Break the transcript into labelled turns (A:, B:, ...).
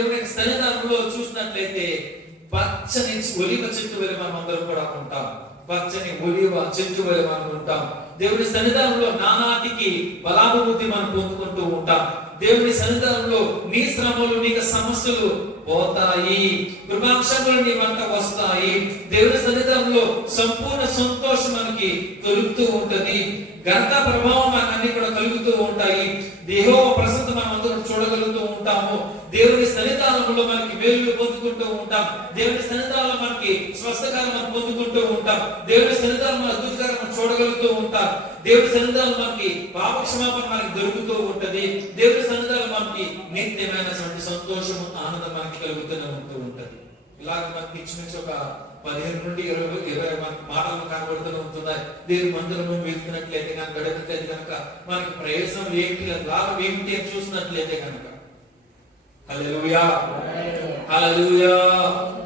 A: దేవుని సన్నిధానంలో చూసినట్లయితే పచ్చని ఒలివ చెట్టు వలె మనం అందరం కూడా ఉంటాం. పచ్చని ఒలివ చెట్టు వలె మనం ఉంటాం. దేవుని సన్నిధానంలో నానాటికి బలాభివృద్ధి మనం పొందుకుంటూ ఉంటాం. దేవుని సన్నిధానంలో నీ శ్రమలు నీకు సమస్యలు పోతాయి. కృపాక్షములు నీ వంట వస్తాయి. దేవుని సన్నిధానంలో సంపూర్ణ సంతోషం మనకి కలుగుతూ ఉంటది. గంట ప్రభావం ప్రసంత మనం అందరం చూడగలుగుతూ ఉంటాము. దేవుని సన్నిధానంలో మనకి మేలు పొందుకుంటూ ఉంటాం. దేవుని సన్నిధానంలో మనకి స్వస్థకారం మనం పొందుకుంటూ ఉంటాం. దేవుని సన్నిధానం మన అద్భుతకారం మనం చూడగలుగుతూ ఉంటాం. దేవుని సన్నిధానం మనకి పాపక్షమాపణ మనకి దొరుకుతూ ఉంటది. దేవుని సన్నిధానం మనకి నిత్యమైన సంతోషము ఆనందం మనకి కలుగుతూనే ఉంటూ ఉంటది. ఇలాగ మనకి ఇచ్చిన ఒక పదిహేను నుండి ఇరవై ఇరవై మనకి మాటలు కనబడుతూనే ఉంటున్నాయి. దేవుని మందిరము వెళ్తున్నట్లయితే కనుక గడిపినట్లయితే కనుక మనకి ప్రయోజనం ఏంటి లాభం ఏమిటి అని చూసినట్లయితే కనుక. హల్లెలూయా. హల్లెలూయా.